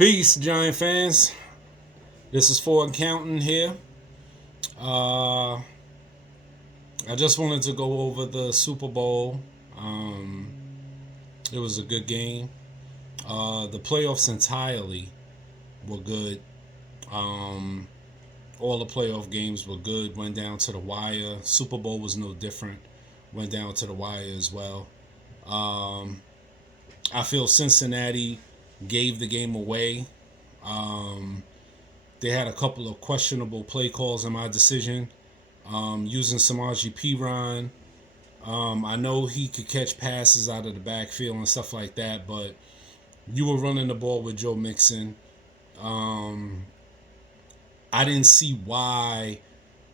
Peace, Giant fans. This is Ford Counting here. Uh, I just wanted to go over the Super Bowl. Um, it was a good game. The playoffs entirely were good. Um, all the playoff games were good. Went down to the wire. Super Bowl was no different. Went down to the wire as well. Um, I feel Cincinnati gave the game away. Um, they had a couple of questionable play calls in my decision. Using Samaje Perine. I know he could catch passes out of the backfield and stuff like that, but you were running the ball with Joe Mixon. Um, I didn't see why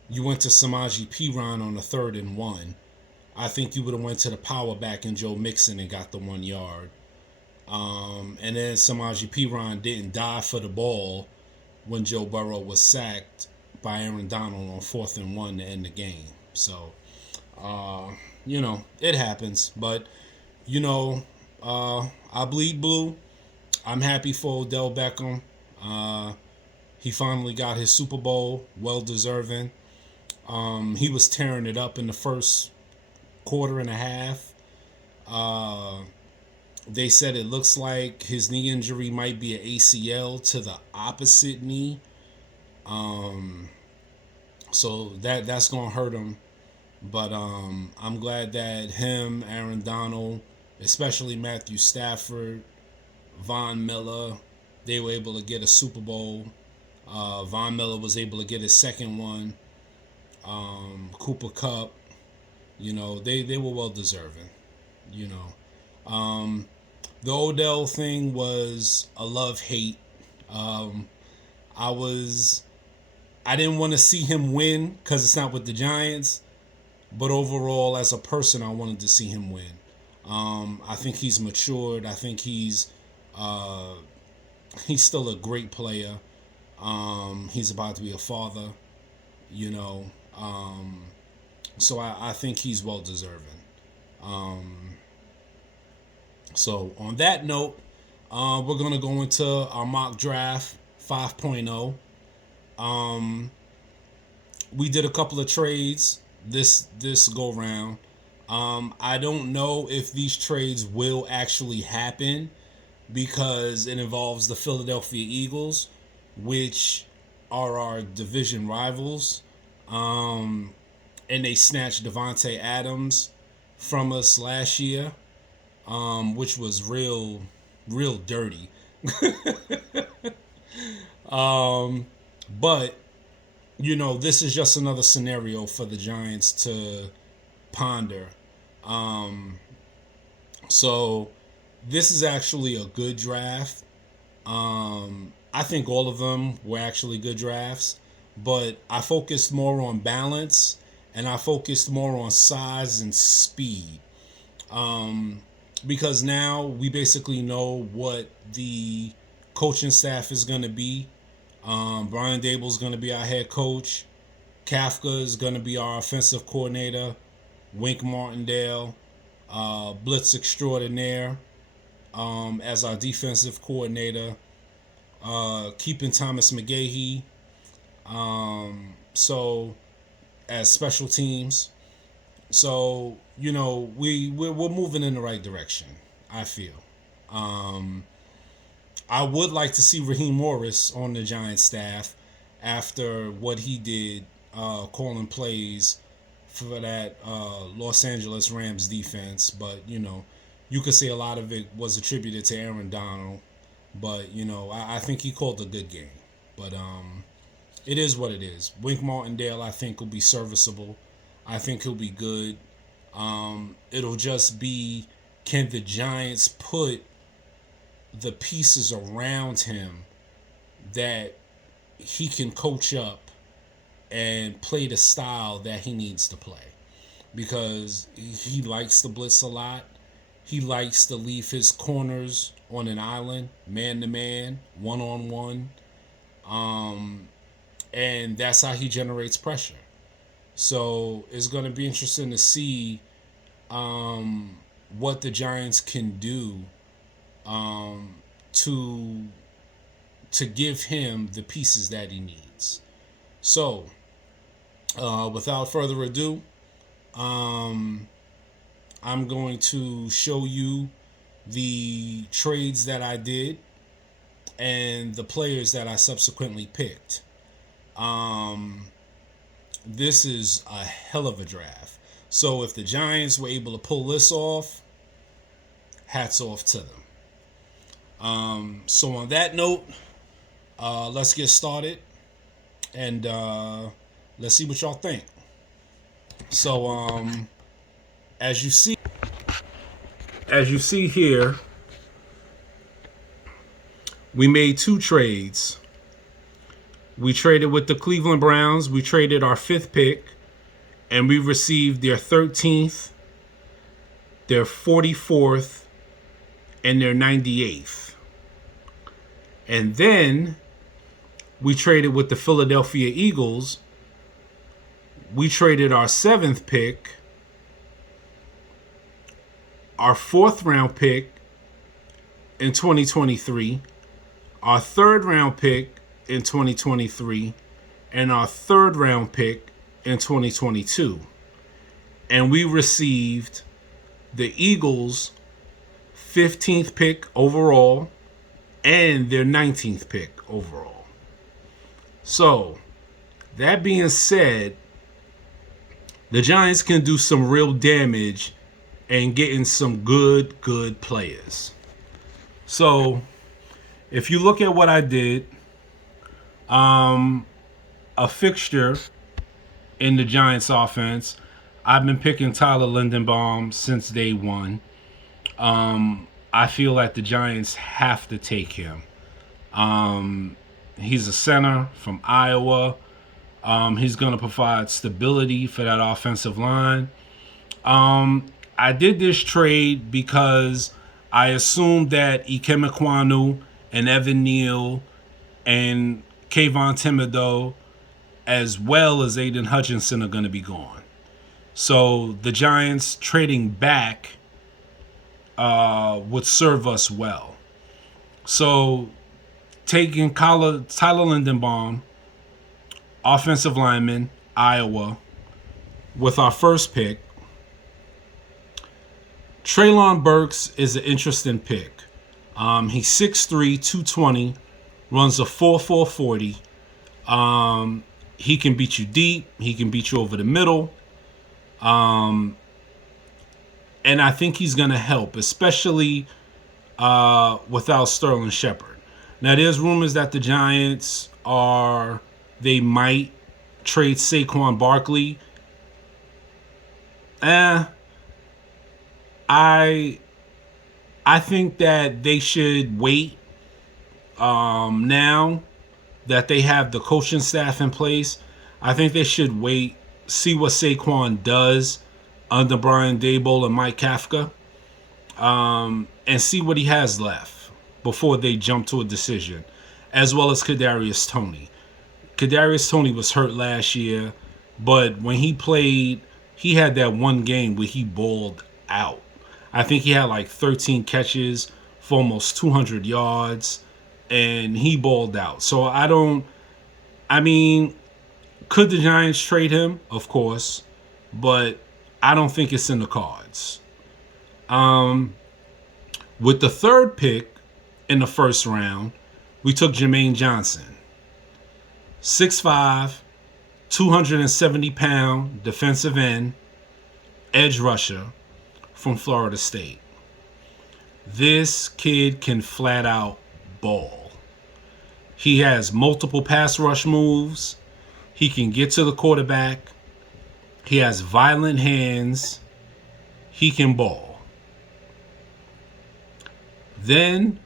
you went to Samaje Perine on the 3rd and 1. I think you would have went to the power back and Joe Mixon and got the 1 yard. And then Samaje Perine didn't die for the ball when Joe Burrow was sacked by Aaron Donald on 4th and 1 to end the game. So, it happens. But, I bleed blue. I'm happy for Odell Beckham. He finally got his Super Bowl, well deserving. He was tearing it up in the first quarter and a half. They said it looks like his knee injury might be an ACL to the opposite knee. So that's gonna hurt him. But I'm glad that him, Aaron Donald, especially Matthew Stafford, Von Miller, they were able to get a Super Bowl. Von Miller was able to get his second one. Cooper Kupp, they were well deserving. The Odell thing was a love-hate. I didn't want to see him win because it's not with the Giants, but overall, as a person, I wanted to see him win. I think he's matured. I think he's still a great player. He's about to be a father, you know. So I think he's well deserving. So on that note, we're gonna go into our mock draft 5.0. We did a couple of trades this go round. I don't know if these trades will actually happen because it involves the Philadelphia Eagles, which are our division rivals. And they snatched Devontae Adams from us last year, which was real dirty. But this is just another scenario for the Giants to ponder. So this is actually a good draft. I think all of them were actually good drafts, but I focused more on balance and I focused more on size and speed. Because now we basically know what the coaching staff is going to be. Brian Dable is going to be our head coach. Kafka is going to be our offensive coordinator. Wink Martindale, Blitz extraordinaire, as our defensive coordinator. Keeping Thomas McGahee. So as special teams. So we're moving in the right direction, I feel. I would like to see Raheem Morris on the Giants staff after what he did calling plays for that Los Angeles Rams defense. But, you could say a lot of it was attributed to Aaron Donald. But, I think he called a good game. But it is what it is. Wink Martindale, I think, will be serviceable. I think he'll be good. It'll just be, can the Giants put the pieces around him that he can coach up and play the style that he needs to play? Because he likes to blitz a lot. He likes to leave his corners on an island, man to man, one on one. And that's how he generates pressure. So it's going to be interesting to see what the Giants can do to to give him the pieces that he needs. So, without further ado, I'm going to show you the trades that I did and the players that I subsequently picked. This is a hell of a draft. So if the Giants were able to pull this off, hats off to them. So on that note, let's get started and let's see what y'all think. So as you see here, we made two trades. We traded with the Cleveland Browns. We traded our 5th pick, and we received their 13th, their 44th, and their 98th. And then we traded with the Philadelphia Eagles. We traded our 7th pick, our 4th round pick in 2023, our 3rd round pick in 2023, and our 3rd round pick in 2022. And we received the Eagles' 15th pick overall and their 19th pick overall. So, that being said, the Giants can do some real damage and getting some good players. So, if you look at what I did, a fixture in the Giants offense, I've been picking Tyler Linderbaum since day one. I feel like the Giants have to take him. He's a center from Iowa. He's going to provide stability for that offensive line. I did this trade because I assumed that Ikem Ekwonu and Evan Neal and Kayvon Thibodeaux, as well as Aiden Hutchinson, are going to be gone. So the Giants trading back would serve us well. So taking Tyler Linderbaum, offensive lineman, Iowa, with our 1st pick. Treylon Burks is an interesting pick. He's 6'3", 220, runs a 4.40. He can beat you deep. He can beat you over the middle. And I think he's going to help, especially without Sterling Shepard. Now, there's rumors that the Giants they might trade Saquon Barkley. I think that they should wait now that they have the coaching staff in place. I think they should wait, see what Saquon does under Brian Daboll and Mike Kafka, and see what he has left before they jump to a decision, as well as Kadarius Toney. Kadarius Toney was hurt last year, but when he played, he had that one game where he balled out. I think he had like 13 catches for almost 200 yards, and he balled out. So could the Giants trade him? Of course, but I don't think it's in the cards. With the 3rd pick in the 1st round, we took Jermaine Johnson. 6'5", 270-pound defensive end, edge rusher from Florida State. This kid can flat out ball. He has multiple pass rush moves. He can get to the quarterback. He has violent hands. He can ball. Then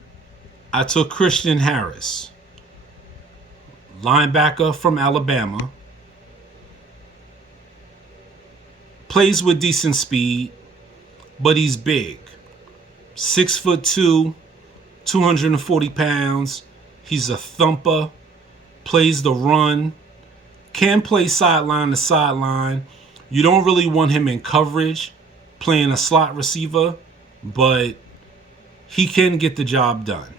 I took Christian Harris, linebacker from Alabama. Plays with decent speed, but he's big. 6'2", 240 pounds. He's a thumper. Plays the run. Can play sideline to sideline. You don't really want him in coverage, playing a slot receiver, but he can get the job done.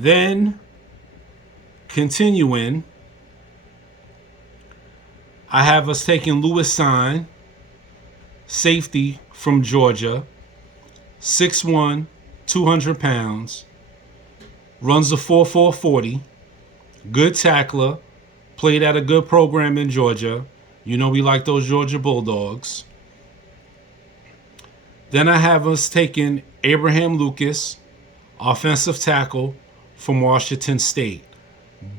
Then, continuing, I have us taking Lewis Sign, safety from Georgia, 6'1", 200 pounds, runs a 4.4 40, good tackler, played at a good program in Georgia. You know we like those Georgia Bulldogs. Then I have us taking Abraham Lucas, offensive tackle from Washington State.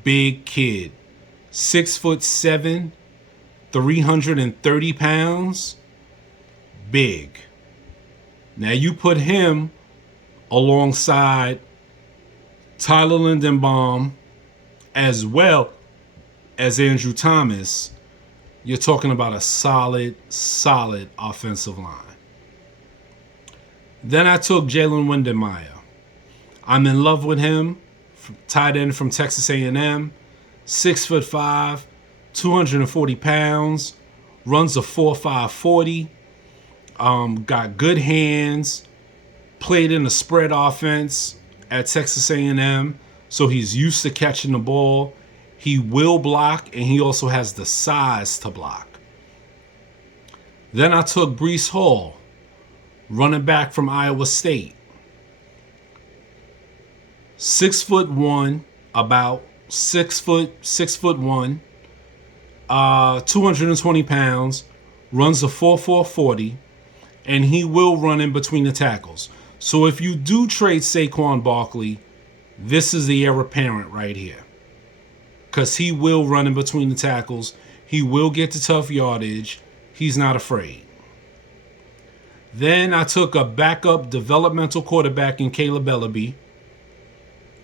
Big kid, 6'7", 330 pounds. Big. Now you put him alongside Tyler Lindenbaum as well as Andrew Thomas. You're talking about a solid offensive line. Then I took Jalen Windemeyer. I'm in love with him. Tight end from Texas A&M, 6'5", 240 pounds, runs a 4.5 40. Got good hands. Played in a spread offense at Texas A&M, so he's used to catching the ball. He will block, and he also has the size to block. Then I took Breece Hall, running back from Iowa State. 6'1", about 6'1", 220 pounds, runs a 4.4 40, and he will run in between the tackles. So if you do trade Saquon Barkley, this is the heir apparent right here. Because he will run in between the tackles. He will get to tough yardage. He's not afraid. Then I took a backup developmental quarterback in Caleb Ellaby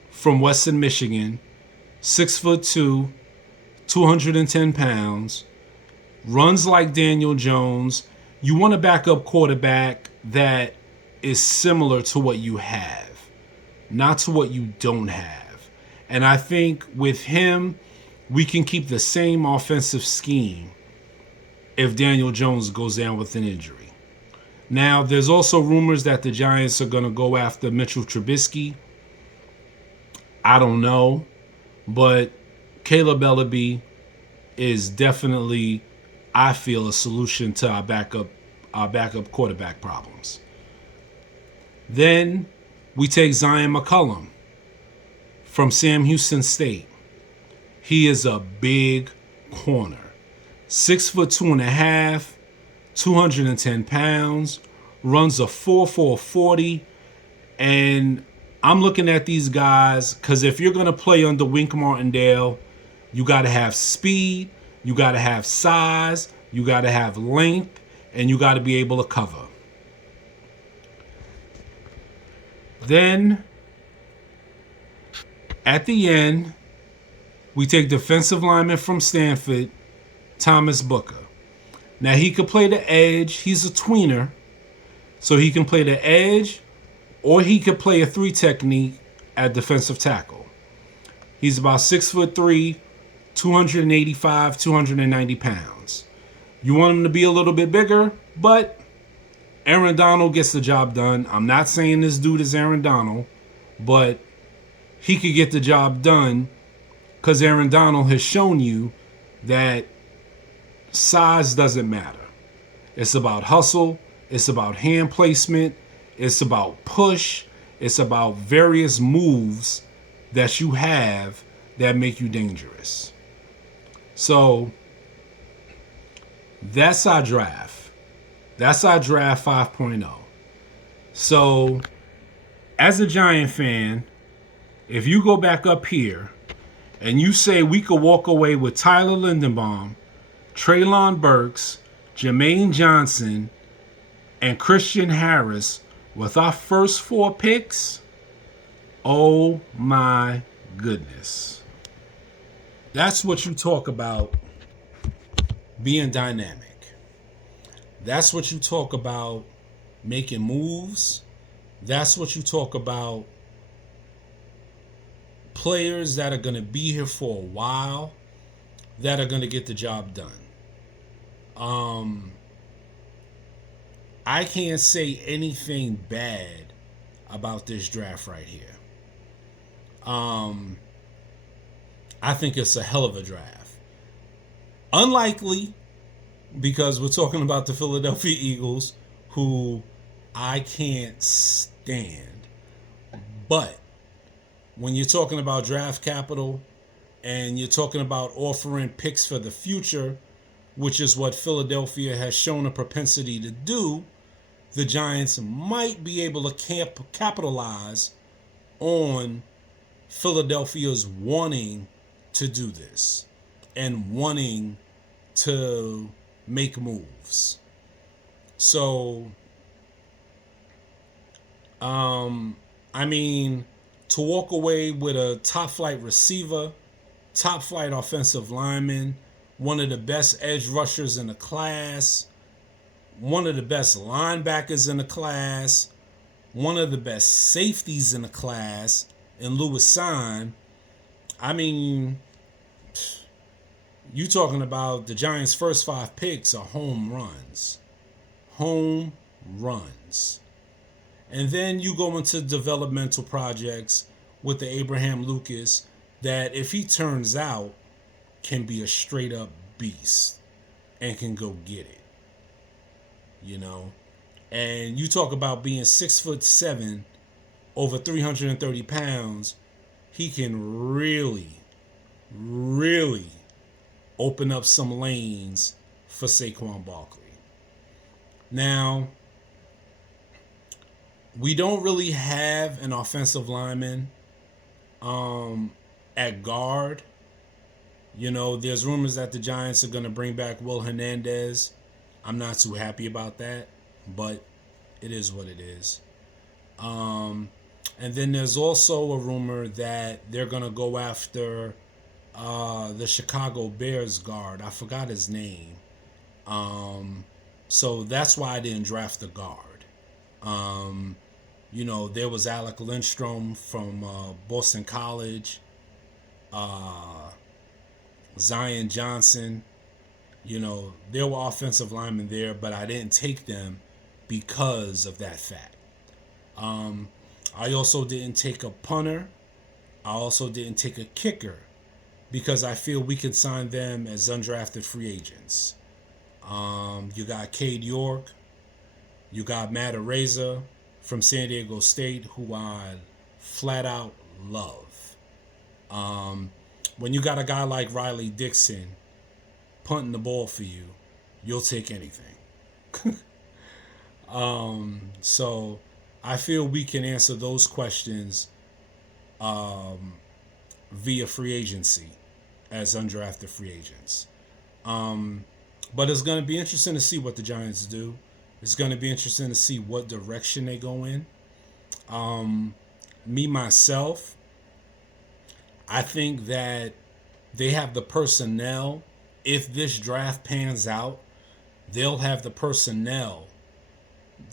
from Western Michigan. 6'2", 210 pounds. Runs like Daniel Jones. You want a backup quarterback that is similar to what you have, not to what you don't have. And I think with him, we can keep the same offensive scheme if Daniel Jones goes down with an injury. Now, there's also rumors that the Giants are going to go after Mitchell Trubisky. I don't know, but Caleb Ellaby is definitely, I feel, a solution to our backup quarterback problems. Then we take Zion McCullum from Sam Houston State. He is a big corner. 6'2.5", 210 pounds, runs a 4.4 40. And I'm looking at these guys because if you're going to play under Wink Martindale, you got to have speed, you got to have size, you got to have length, and you got to be able to cover. Then, at the end, we take defensive lineman from Stanford, Thomas Booker. Now, he could play the edge. He's a tweener. So he can play the edge, or he could play a 3 technique at defensive tackle. He's about 6'3", 285, 290 pounds. You want him to be a little bit bigger, but Aaron Donald gets the job done. I'm not saying this dude is Aaron Donald, but he could get the job done because Aaron Donald has shown you that size doesn't matter. It's about hustle. It's about hand placement. It's about push. It's about various moves that you have that make you dangerous. So that's our draft. That's our draft 5.0. So, as a Giant fan, if you go back up here and you say we could walk away with Tyler Lindenbaum, Treylon Burks, Jermaine Johnson, and Christian Harris with our first 4 picks, oh my goodness. That's what you talk about being dynamic. That's what you talk about making moves. That's what you talk about players that are going to be here for a while, that are going to get the job done. I can't say anything bad about this draft right here. Um, I think it's a hell of a draft. Unlikely, because we're talking about the Philadelphia Eagles, who I can't stand. But when you're talking about draft capital and you're talking about offering picks for the future, which is what Philadelphia has shown a propensity to do, the Giants might be able to capitalize on Philadelphia's wanting to do this and wanting to make moves. So, I mean, to walk away with a top flight receiver, top flight offensive lineman, one of the best edge rushers in the class, one of the best linebackers in the class, one of the best safeties in the class, in Louis Sign. I mean, you talking about the Giants' first 5 picks are home runs. Home runs. And then you go into developmental projects with the Abraham Lucas that, if he turns out, can be a straight up beast and can go get it. You know? And you talk about being 6'7", over 330 pounds, he can really, really open up some lanes for Saquon Barkley. Now, we don't really have an offensive lineman at guard. You know, there's rumors that the Giants are going to bring back Will Hernandez. I'm not too happy about that, but it is what it is. And then there's also a rumor that they're going to go after the Chicago Bears guard. I forgot his name. So that's why I didn't draft the guard. You know, there was Alec Lindstrom from Boston College, Zion Johnson. You know, there were offensive linemen there, but I didn't take them because of that fact. I also didn't take a punter. I also didn't take a kicker because I feel we could sign them as undrafted free agents. You got Cade York. You got Matt Araiza from San Diego State, who I flat out love. When you got a guy like Riley Dixon punting the ball for you, you'll take anything. So I feel we can answer those questions via free agency as undrafted free agents. But it's going to be interesting to see what the Giants do. It's going to be interesting to see what direction they go in. Me, myself, I think that they have the personnel. If this draft pans out, they'll have the personnel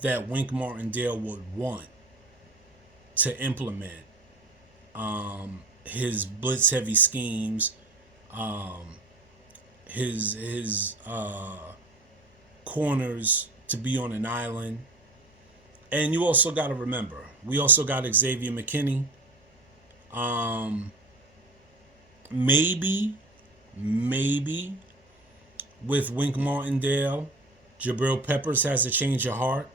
that Wink Martindale would want to implement his blitz-heavy schemes, his corners to be on an island. And you also got to remember, we also got Xavier McKinney. Maybe with Wink Martindale, Jabril Peppers has a change of heart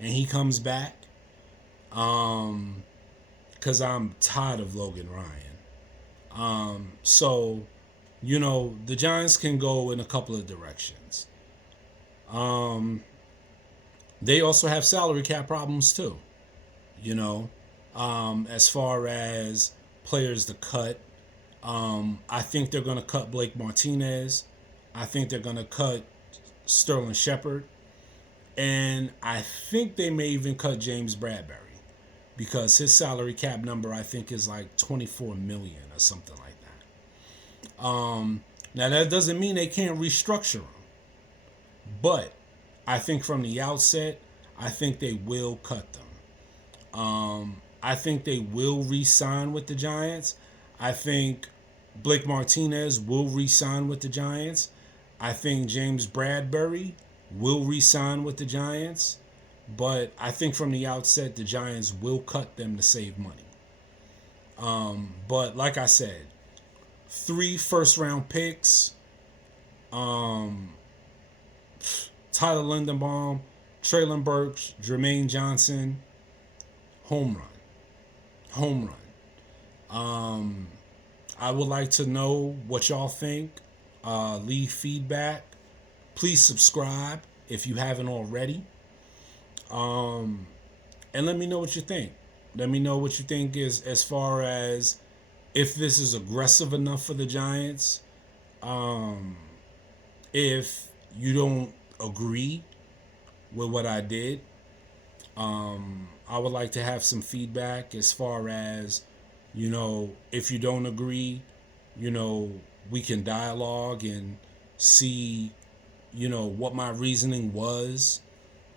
and he comes back. Because I'm tired of Logan Ryan. So, you know, the Giants can go in a couple of directions. They also have salary cap problems too. You know, as far as players to cut. I think they're going to cut Blake Martinez. I think they're going to cut Sterling Shepard. And I think they may even cut James Bradbury because his salary cap number, I think, is like $24 million or something like that. Now, that doesn't mean they can't restructure him. But I think from the outset, I think they will cut them. I think they will re-sign with the Giants. I think Blake Martinez will re-sign with the Giants. I think James Bradbury will re-sign with the Giants. But I think from the outset, the Giants will cut them to save money. But like I said, 3 first-round picks, um, Tyler Linderbaum, Traylon Burks, Jermaine Johnson, home run. Home run. I would like to know what y'all think. Leave feedback. Please subscribe if you haven't already. And let me know what you think. Let me know what you think is as far as if this is aggressive enough for the Giants. If you don't agree with what I did, I would like to have some feedback as far as, if you don't agree, we can dialogue and see, what my reasoning was.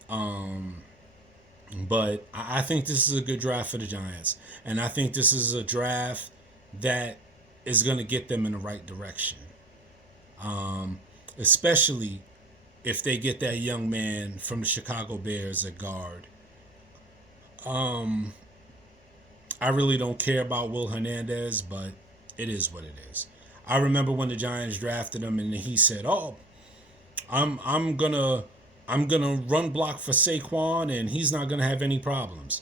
But I think this is a good draft for the Giants. And I think this is a draft that is going to get them in the right direction. Especially if they get that young man from the Chicago Bears at guard. I really don't care about Will Hernandez, but it is what it is. I remember when the Giants drafted him and he said, "Oh, I'm gonna run block for Saquon and he's not gonna have any problems."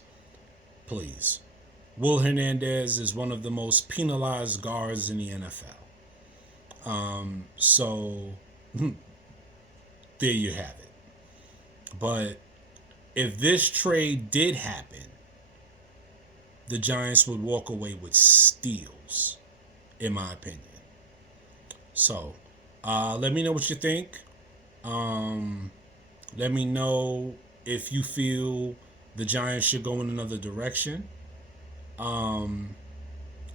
Please. Will Hernandez is one of the most penalized guards in the NFL. So there you have it. But if this trade did happen, the Giants would walk away with steals, in my opinion. So, let me know what you think. Let me know if you feel the Giants should go in another direction. And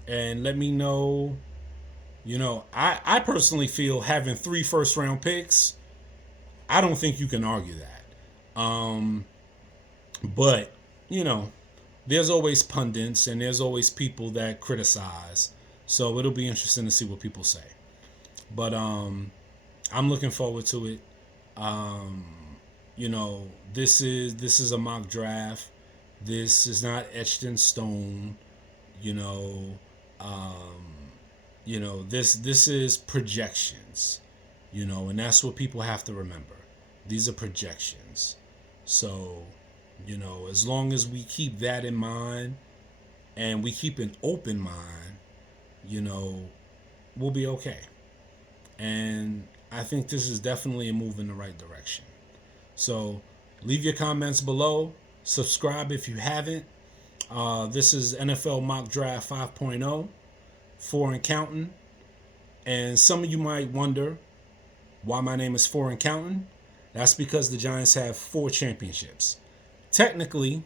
let me know, I personally feel having 3 first-round picks, I don't think you can argue that. But, there's always pundits and there's always people that criticize. So it'll be interesting to see what people say. But I'm looking forward to it. This is a mock draft. This is not etched in stone. This is projections. And that's what people have to remember. These are projections. So, as long as we keep that in mind and we keep an open mind, we'll be okay. And I think this is definitely a move in the right direction. So leave your comments below. Subscribe if you haven't. This is NFL Mock Draft 5.0 Foreign Counting. And some of you might wonder why my name is Foreign Counting. That's because the Giants have 4 championships. Technically,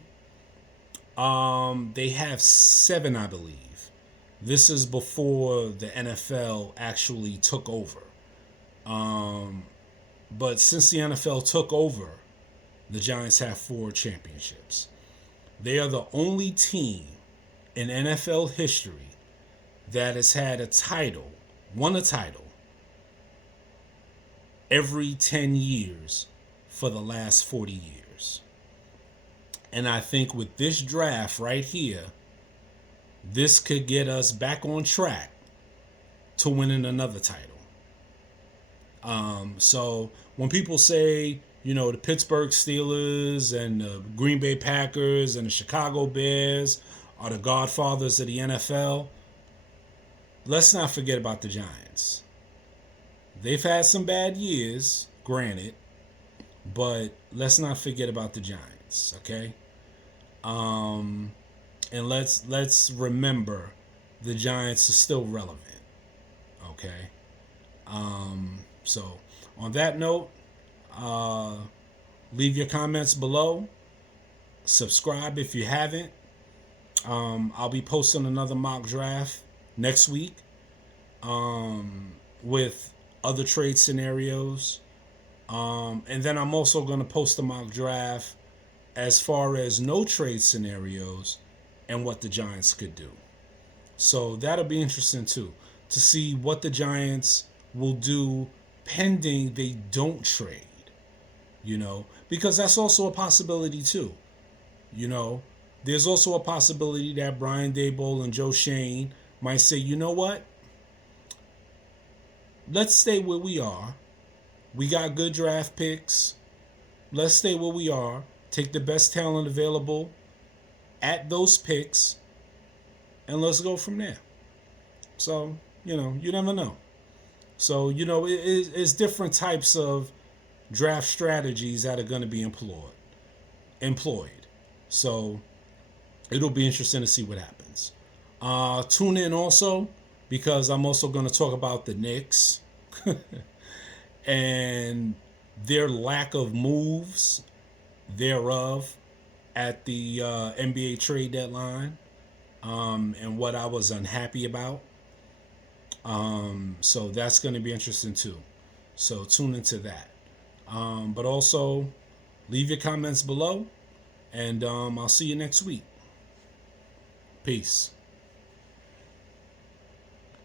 they have 7, I believe. This is before the NFL actually took over. But since the NFL took over, the Giants have 4 championships. They are the only team in NFL history that has had won a title every 10 years for the last 40 years. And I think with this draft right here, this could get us back on track to winning another title. So when people say, the Pittsburgh Steelers and the Green Bay Packers and the Chicago Bears are the godfathers of the NFL, let's not forget about the Giants. They've had some bad years, granted, but let's not forget about the Giants, okay? And let's remember the Giants are still relevant, okay? So on that note, leave your comments below. Subscribe if you haven't. I'll be posting another mock draft next week with other trade scenarios. And then I'm also going to post a mock draft as far as no trade scenarios and what the Giants could do. So that'll be interesting too, to see what the Giants will do pending they don't trade, because that's also a possibility too. There's also a possibility that Brian Daboll and Joe Shane might say, you know what? Let's stay where we are. We got good draft picks. Let's stay where we are. Take the best talent available at those picks, and let's go from there. So, you never know. So, it's different types of draft strategies that are going to be employed. So, it'll be interesting to see what happens. Tune in also, because I'm also going to talk about the Knicks and their lack of moves thereof at the NBA trade deadline, and what I was unhappy about. So that's going to be interesting too. So tune into that. But also, leave your comments below, and I'll see you next week. Peace.